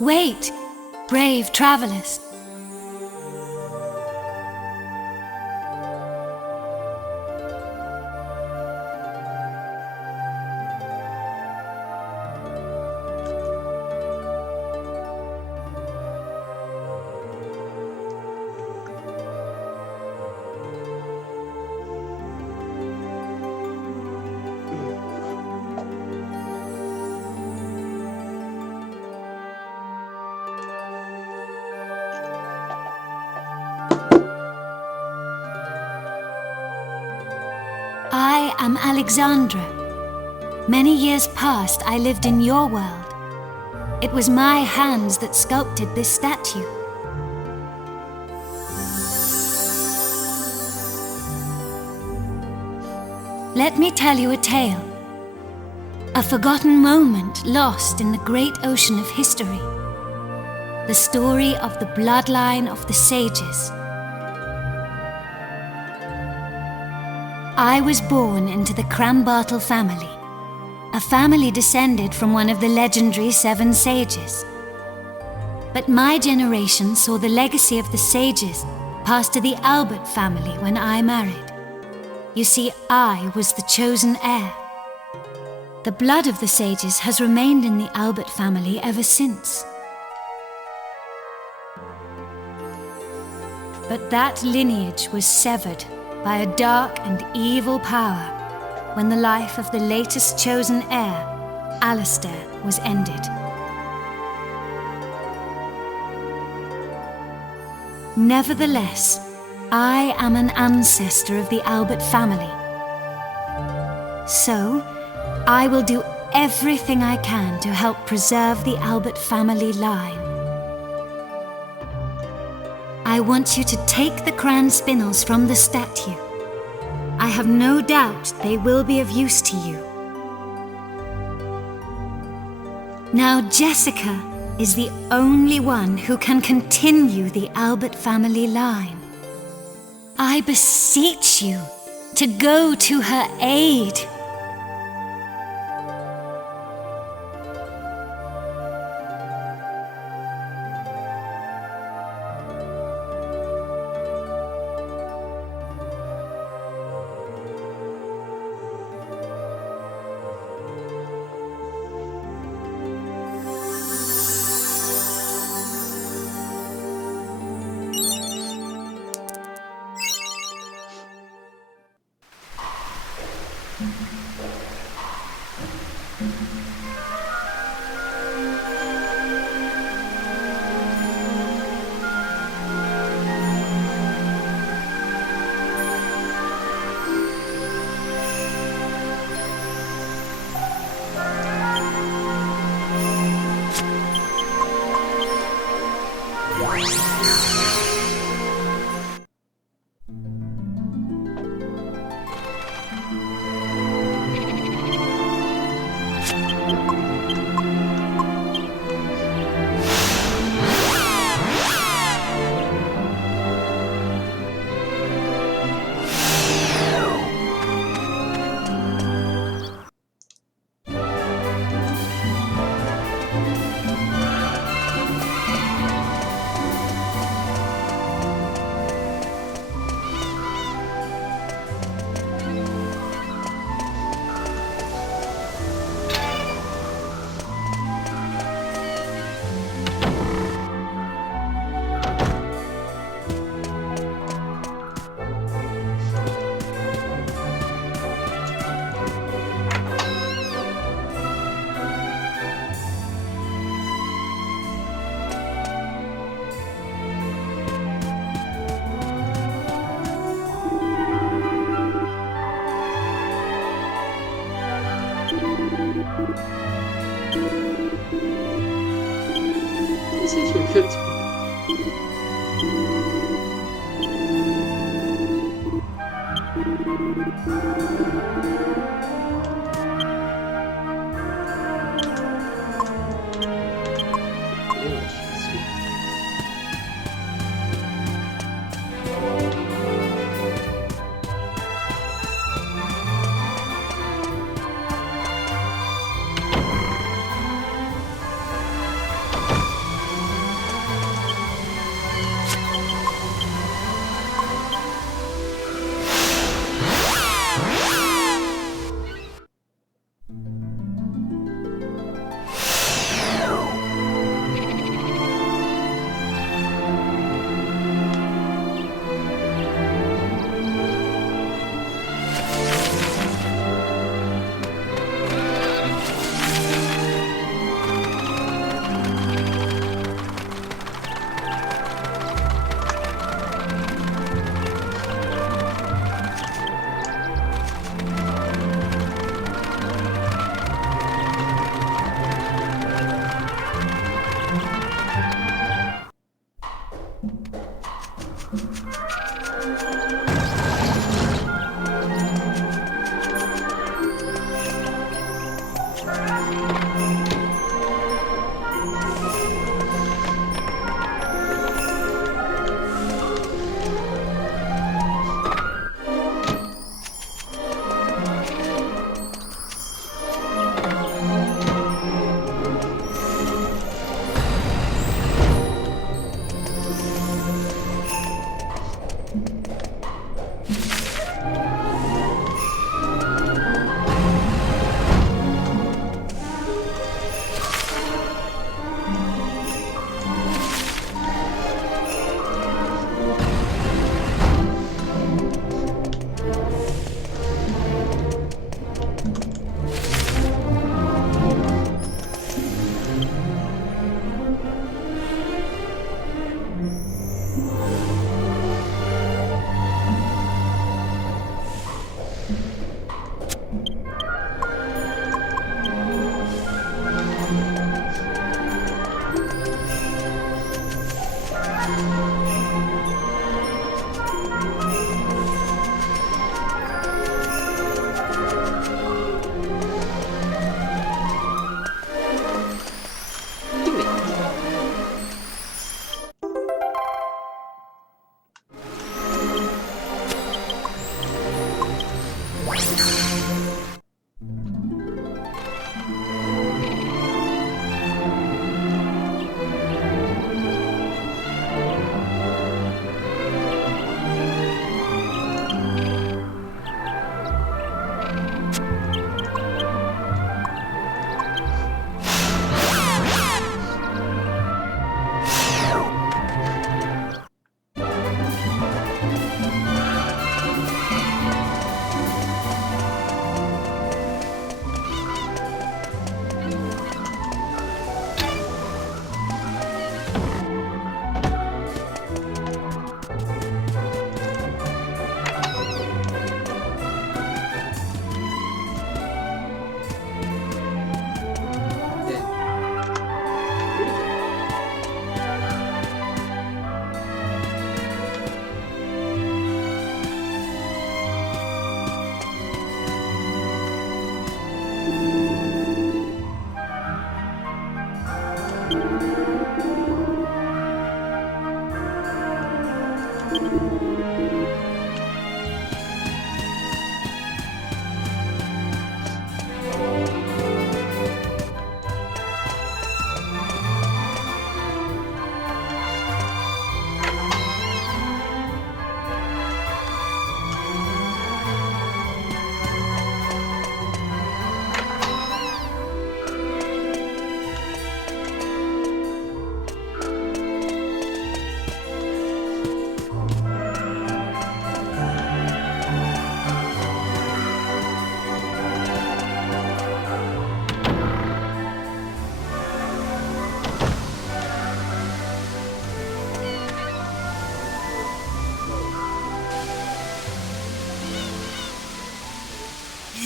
Wait, brave travelers. I am Alexandra. Many years past, I lived in your world. It was my hands that sculpted this statue. Let me tell you a tale. A forgotten moment lost in the great ocean of history. The story of the bloodline of the sages. I was born into the Krambartle family, a family descended from one of the legendary 7 sages. But my generation saw the legacy of the sages pass to the Albert family when I married. You see, I was the chosen heir. The blood of the sages has remained in the Albert family ever since. But that lineage was severed by a dark and evil power when the life of the latest chosen heir, Alistair, was ended. Nevertheless, I am an ancestor of the Albert family. So, I will do everything I can to help preserve the Albert family line. I want you to take the crayon spinels from the statue. I have no doubt they will be of use to you. Now Jessica is the only one who can continue the Albert family line. I beseech you to go to her aid.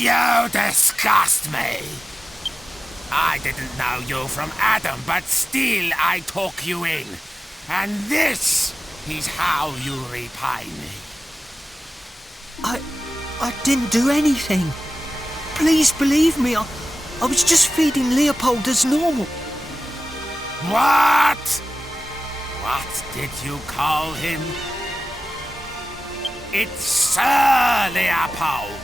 You disgust me! I didn't know you from Adam, but still I took you in. And this is how you repay me. I didn't do anything. Please believe me, I was just feeding Leopold as normal. What? What did you call him? It's Sir Leopold.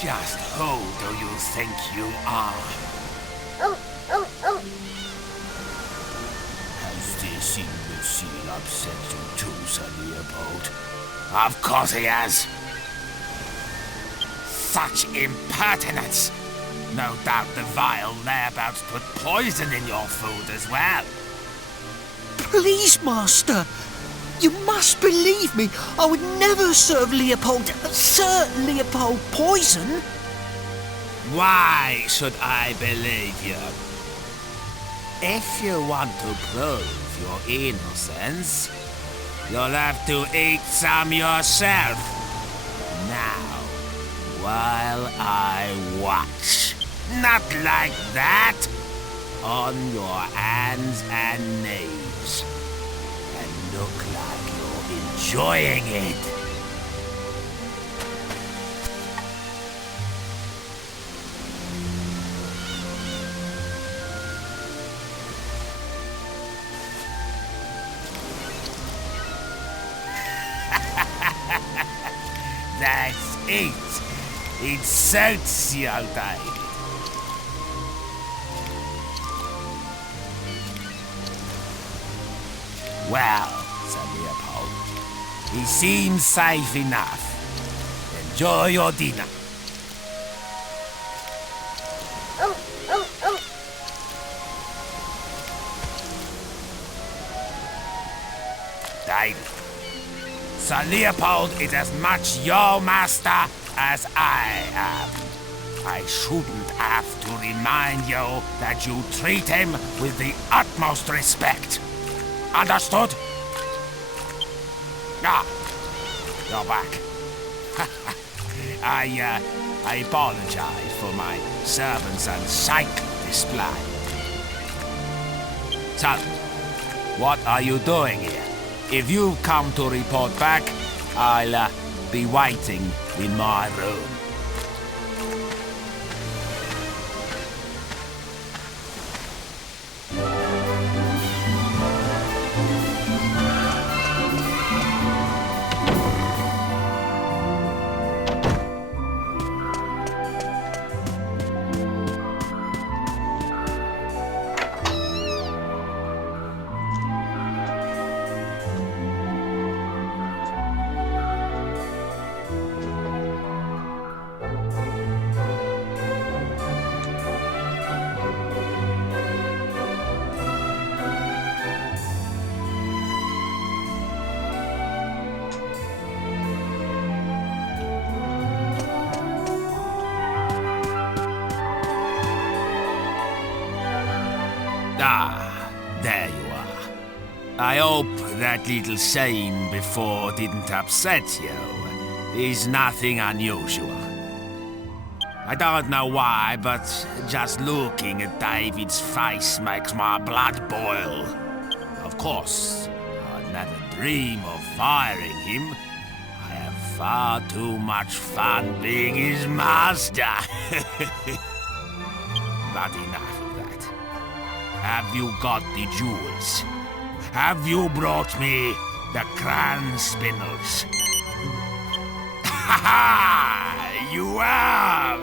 Just who do you think you are? Has this imbecile upset you too, Sir Leopold? Of course he has. Such impertinence! No doubt the vile layabouts put poison in your food as well. Please, Master. You must believe me. I would never serve Sir Leopold poison. Why should I believe you? If you want to prove your innocence, you'll have to eat some yourself. Now, while I watch. Not like that. On your hands and knees. And look like you're enjoying it. That's it. It suits you, David. Well, Sir Leopold, he seems safe enough. Enjoy your dinner. David, Sir Leopold is as much your master as I am. I shouldn't have to remind you that you treat him with the utmost respect. Understood? Ah, you're back. I apologize for my servant's unsightly display. So, what are you doing here? If you've come to report back, I'll be waiting in my room. Ah, there you are. I hope that little scene before didn't upset you. It's nothing unusual. I don't know why, but just looking at David's face makes my blood boil. Of course, I'd never dream of firing him. I have far too much fun being his master. But enough of that. Have you got the jewels? Have you brought me the crown spindles? Ha ha! You have!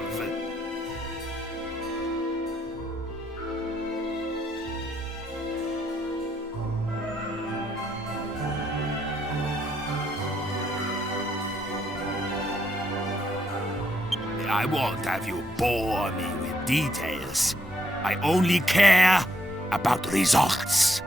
I won't have you bore me with details. I only care about results.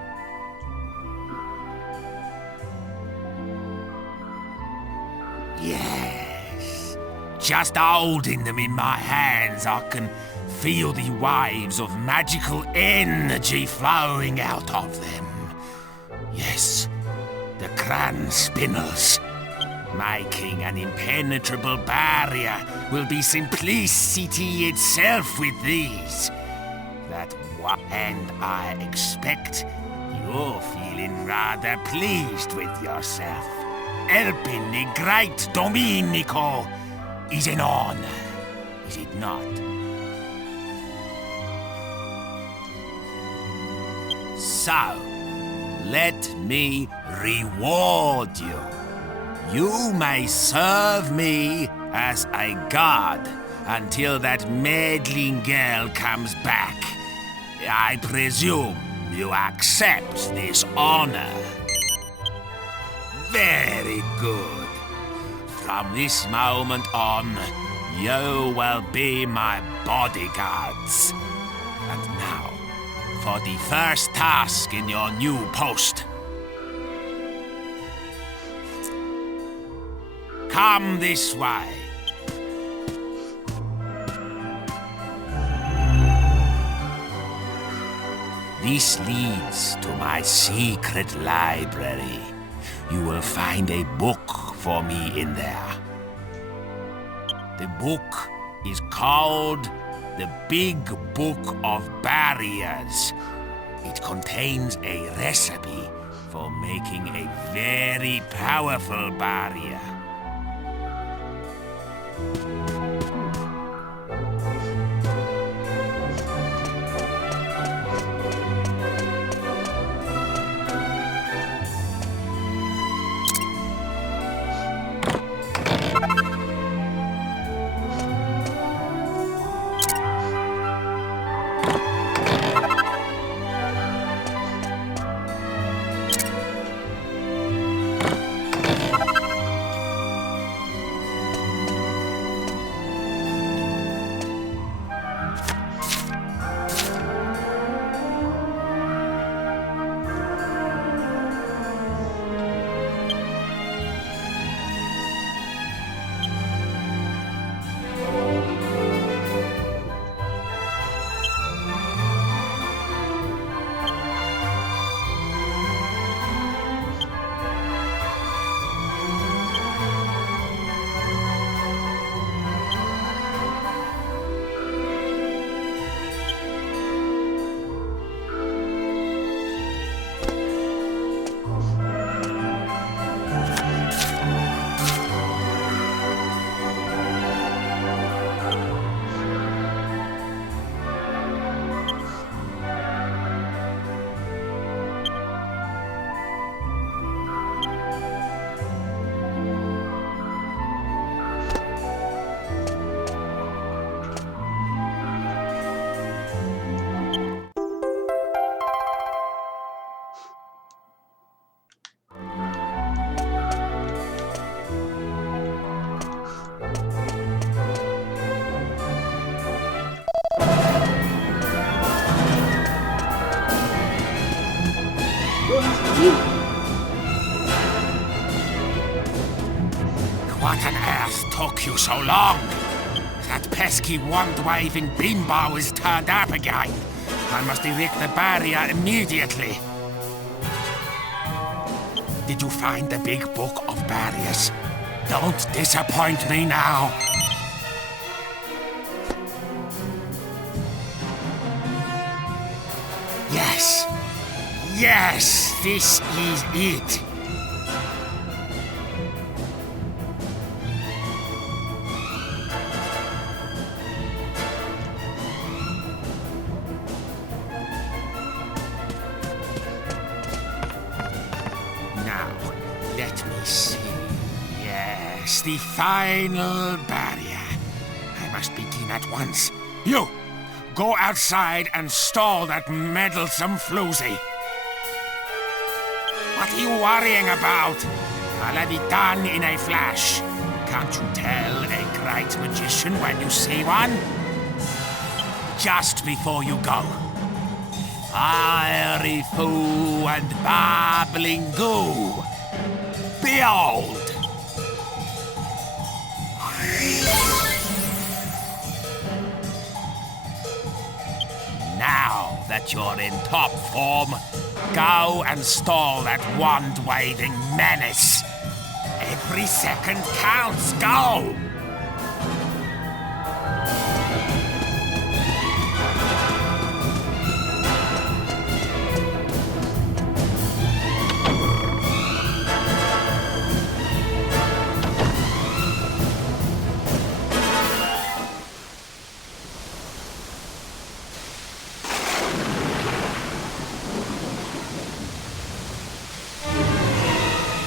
Yes. Just holding them in my hands, I can feel the waves of magical energy flowing out of them. Yes, the crown spindles. Making an impenetrable barrier will be simplicity itself with these. And I expect you're feeling rather pleased with yourself. Helping the great Domenico is an honor, is it not? So, let me reward you. You may serve me as a guard until that meddling girl comes back. I presume you accept this honor. Very good. From this moment on, you will be my bodyguards. And now, for the first task in your new post. Come this way. This leads to my secret library. You will find a book for me in there. The book is called The Big Book of Barriers. It contains a recipe for making a very powerful barrier. What on earth took you so long? That pesky wand-waving bimbo is turned up again. I must erect the barrier immediately. Did you find the big book of barriers? Don't disappoint me now. Yes. Yes, this is it. Now, let me see. Yes, the final barrier. I must begin at once. You! Go outside and stall that meddlesome floozy. What are you worrying about? I'll have it done in a flash. Can't you tell a great magician when you see one? Just before you go. Fiery foo and babbling goo. Behold! Now that you're in top form, go and stall that wand-waving menace. Every second counts. Go!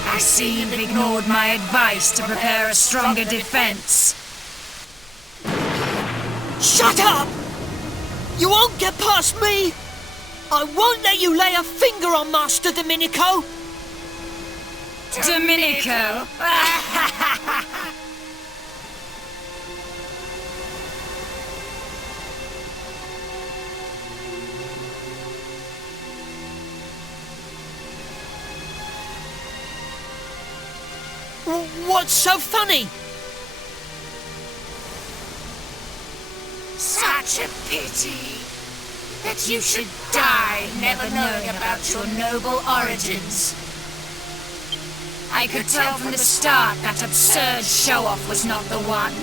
I see you've ignored my advice to prepare a stronger defense. Shut up! You won't get past me! I won't let you lay a finger on Master Domenico! Domenico! What's so funny? Such a pity that you should die never knowing about your noble origins. I could tell from the start that absurd show-off was not the one.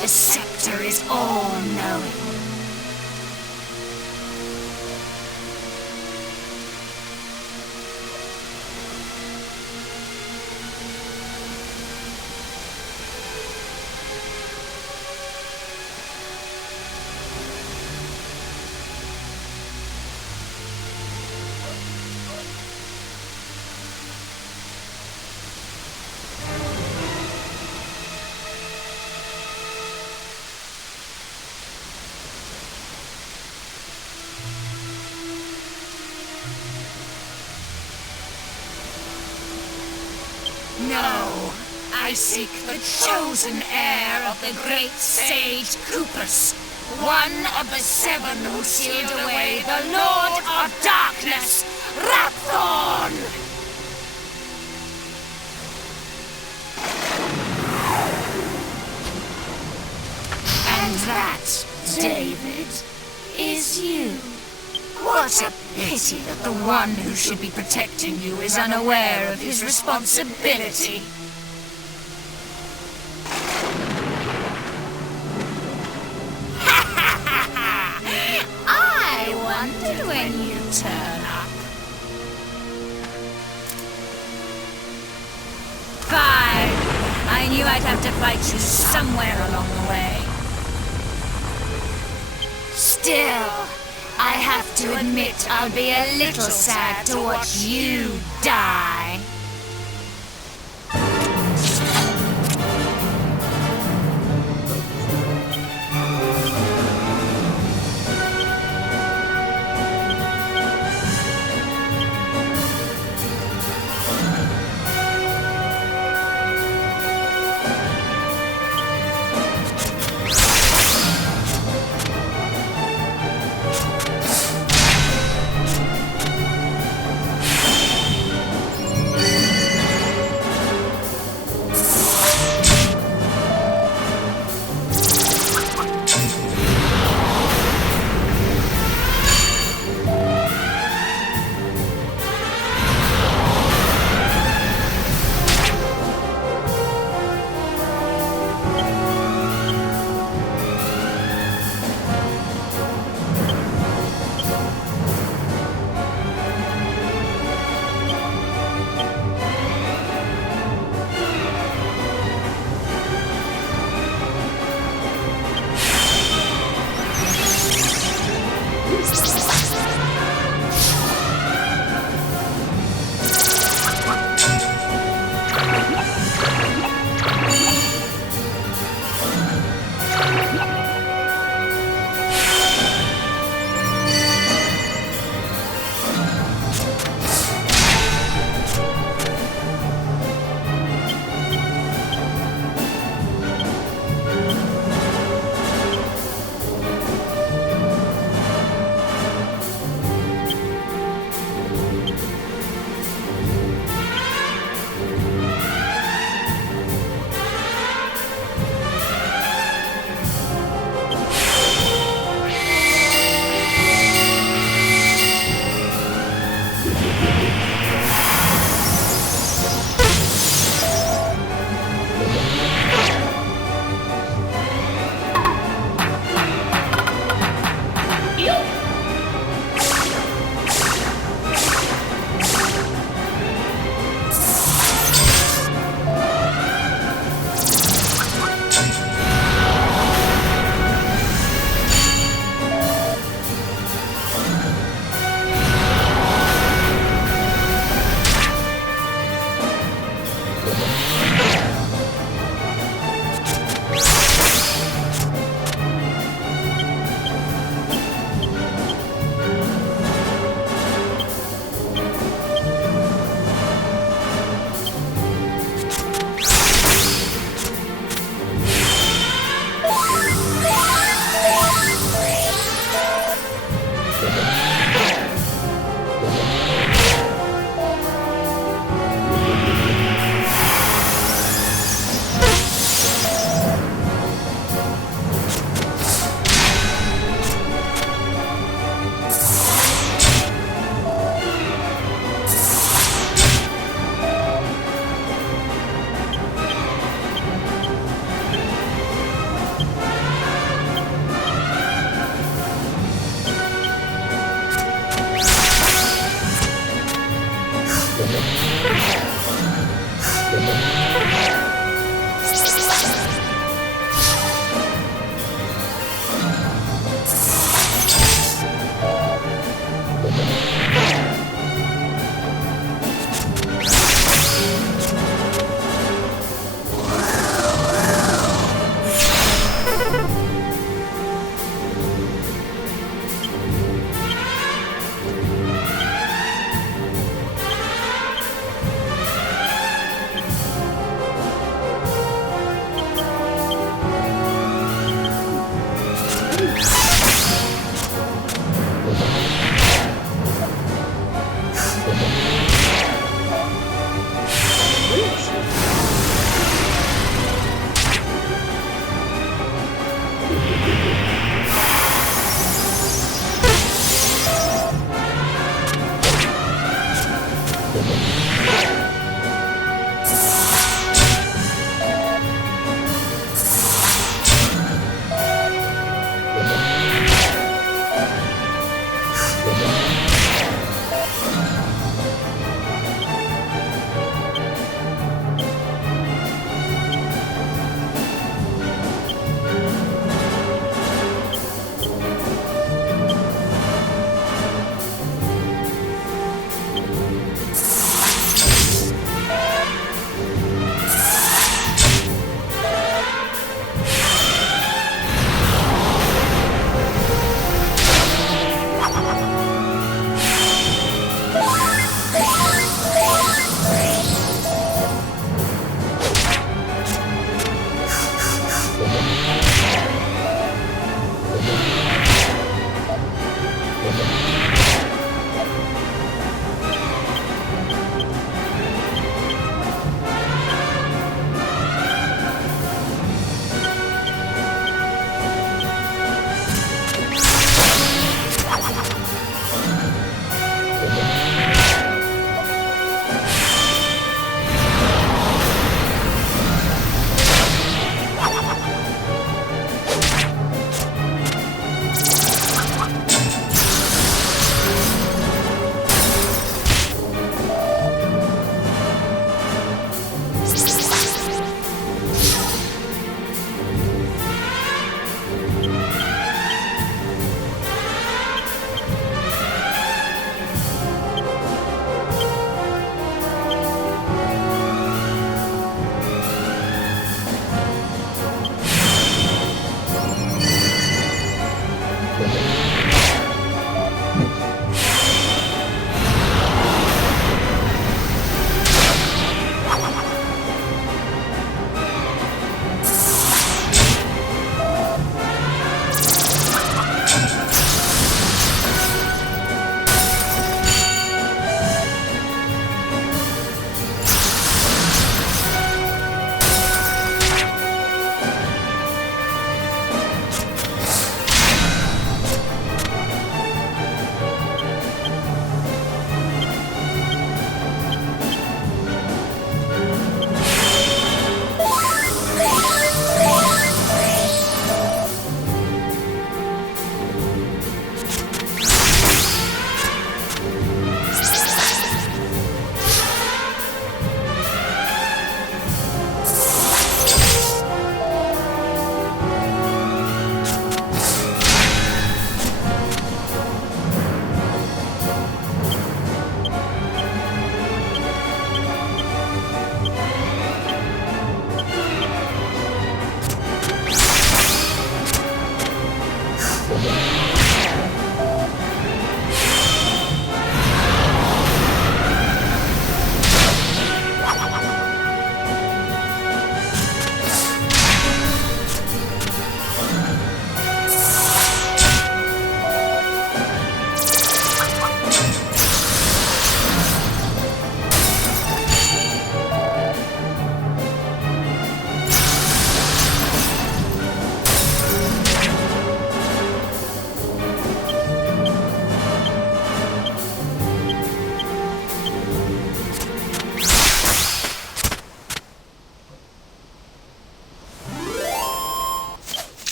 The scepter is all-knowing. No, I seek the chosen heir of the great sage Kupus, one of the seven who sealed away the Lord of Darkness, Rapthorn! And that, David, is you. What a pity that the one who should be protecting you is unaware of his responsibility. I wondered when you'd turn up. Fine. I knew I'd have to fight you somewhere along the way. Still, I have to admit I'll be a little sad to watch you die.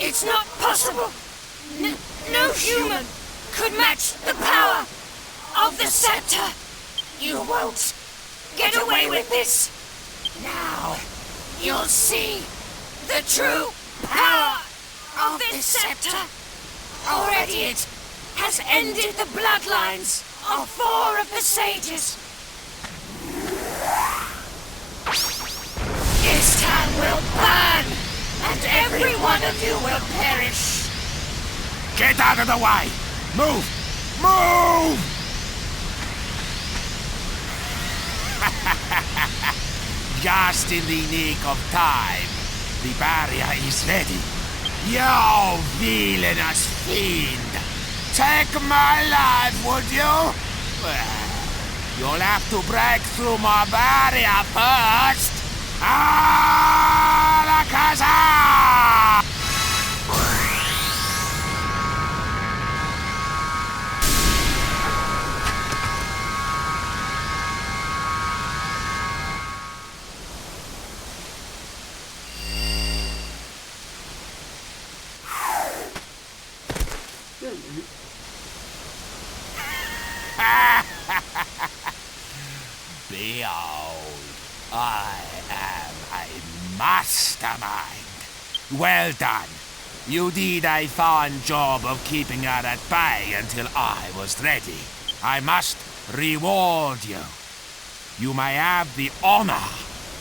It's not possible! No human could match the power of the scepter! You won't get away with this! Now, you'll see the true power of this scepter! Already it has ended the bloodlines of 4 of the sages! This town will burn! And every one of you will perish! Get out of the way! Move! Move! Just in the nick of time. The barrier is ready. You villainous fiend! Take my life, would you? Well, you'll have to break through my barrier first! A la casa! Behold, I am a mastermind. Well done. You did a fine job of keeping her at bay until I was ready. I must reward you. You may have the honor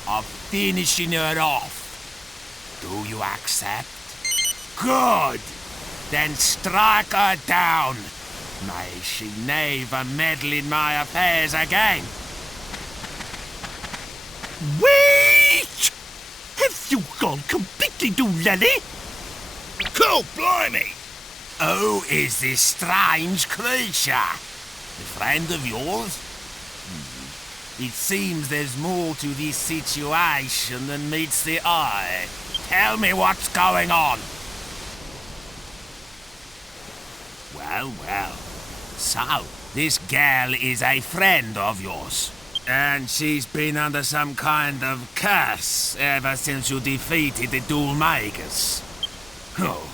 of finishing her off. Do you accept? Good! Then strike her down. May she never meddle in my affairs again. Wait! Have you gone completely doolally? Oh, blimey! Who is this strange creature? A friend of yours? It seems there's more to this situation than meets the eye. Tell me what's going on. Well. So, this gal is a friend of yours. And she's been under some kind of curse ever since you defeated the Duel Makers. Oh,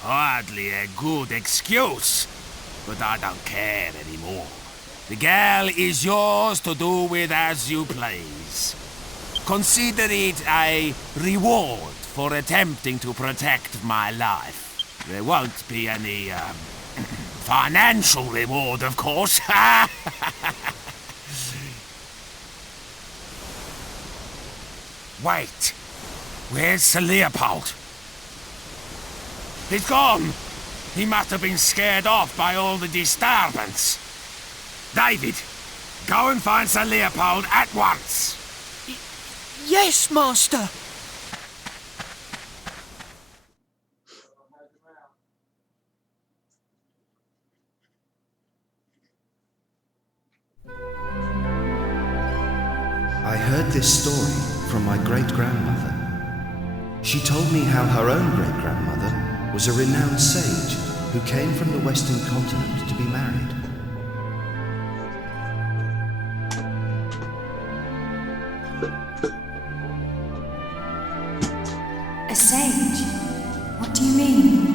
hardly a good excuse. But I don't care anymore. The gal is yours to do with as you please. Consider it a reward for attempting to protect my life. There won't be any, financial reward, of course. Wait, where's Sir Leopold? He's gone. He must have been scared off by all the disturbance. David, go and find Sir Leopold at once. Yes, Master. I heard this story from my great-grandmother. She told me how her own great-grandmother was a renowned sage who came from the Western continent to be married. A sage? What do you mean?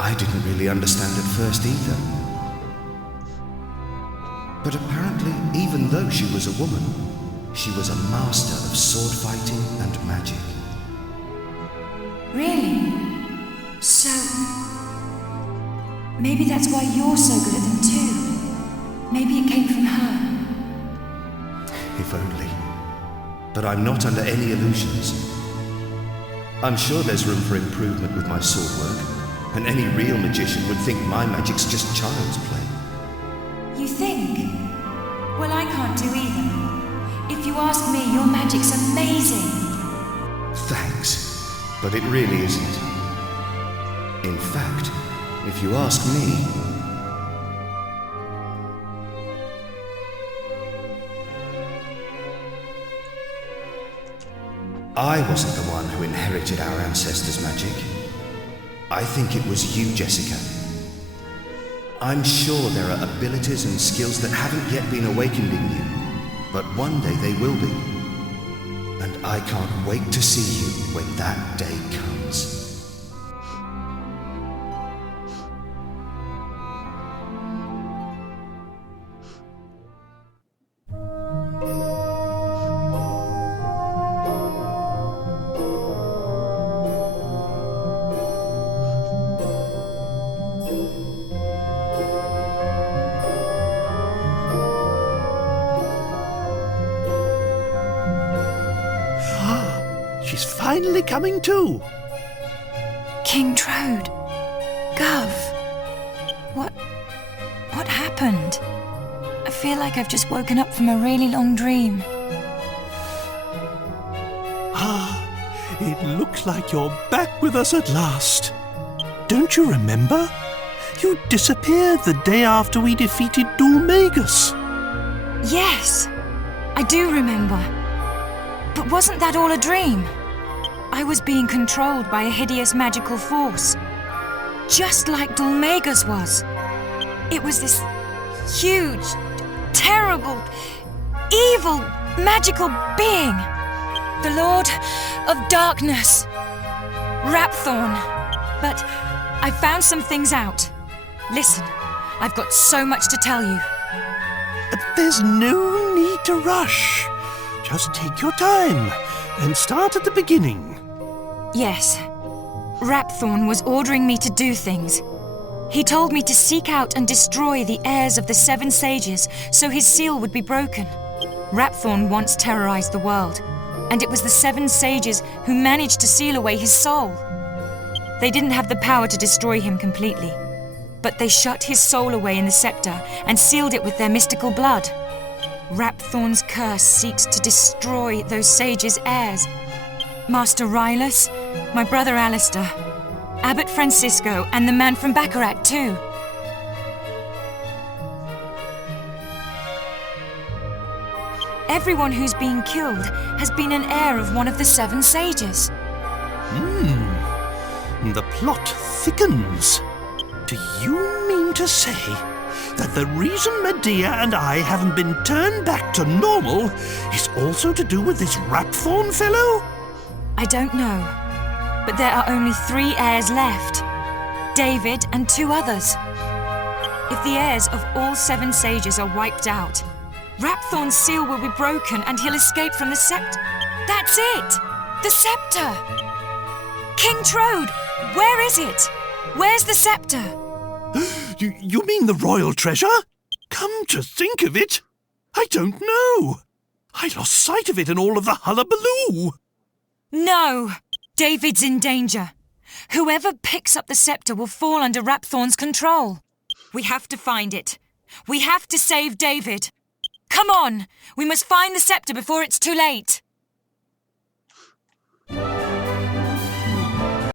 I didn't really understand at first either. But apparently, even though she was a woman, she was a master of sword fighting and magic. Really? So... maybe that's why you're so good at them too. Maybe it came from her. If only. But I'm not under any illusions. I'm sure there's room for improvement with my sword work, and any real magician would think my magic's just child's play. You think? Well, I can't do either. If you ask me, your magic's amazing. Thanks, but it really isn't. In fact, if you ask me, I wasn't the one who inherited our ancestors' magic. I think it was you, Jessica. I'm sure there are abilities and skills that haven't yet been awakened in you, but one day they will be. And I can't wait to see you when that day comes. She's finally coming to. King Trode. Gov. What happened? I feel like I've just woken up from a really long dream. It looks like you're back with us at last. Don't you remember? You disappeared the day after we defeated Dulmagus. Yes, I do remember. But wasn't that all a dream? I was being controlled by a hideous magical force, just like Dulmagus was. It was this huge, terrible, evil, magical being. The Lord of Darkness. Rapthorn. But I found some things out. Listen, I've got so much to tell you. There's no need to rush. Just take your time and start at the beginning. Yes. Rapthorn was ordering me to do things. He told me to seek out and destroy the heirs of the 7 sages so his seal would be broken. Rapthorn once terrorized the world, and it was the 7 sages who managed to seal away his soul. They didn't have the power to destroy him completely, but they shut his soul away in the scepter and sealed it with their mystical blood. Rapthorn's curse seeks to destroy those sages' heirs. Master Rylus, my brother Alistair, Abbot Francisco, and the man from Baccarat too. Everyone who's been killed has been an heir of one of the 7 sages. The plot thickens. Do you mean to say that the reason Medea and I haven't been turned back to normal is also to do with this Rapthorn fellow? I don't know, but there are only 3 heirs left. David and 2 others. If the heirs of all 7 sages are wiped out, Rapthorn's seal will be broken and he'll escape from the scepter. That's it! The scepter! King Trode, where is it? Where's the scepter? You mean the royal treasure? Come to think of it, I don't know. I lost sight of it in all of the hullabaloo. No! David's in danger. Whoever picks up the scepter will fall under Rapthorn's control. We have to find it. We have to save David. Come on! We must find the scepter before it's too late.